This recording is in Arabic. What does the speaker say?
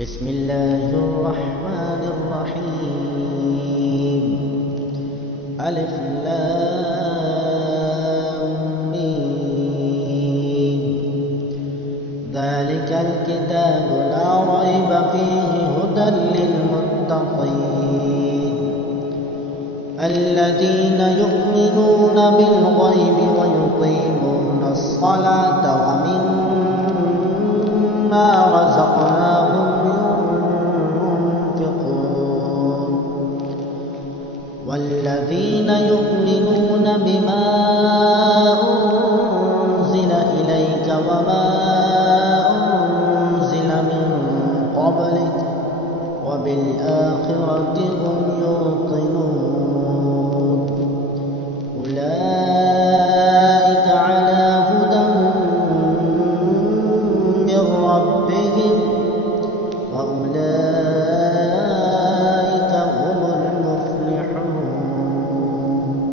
بسم الله الرحمن الرحيم. ألف لام ميم. ذلك الكتاب لا ريب فيه هدى للمتقين الذين يؤمنون بالغيب ويقيمون الصلاة ومما رزقناهم ينفقون والذين يؤمنون بما أنزل إليك وما أنزل من قبلك وبالآخرة هم يوقنون.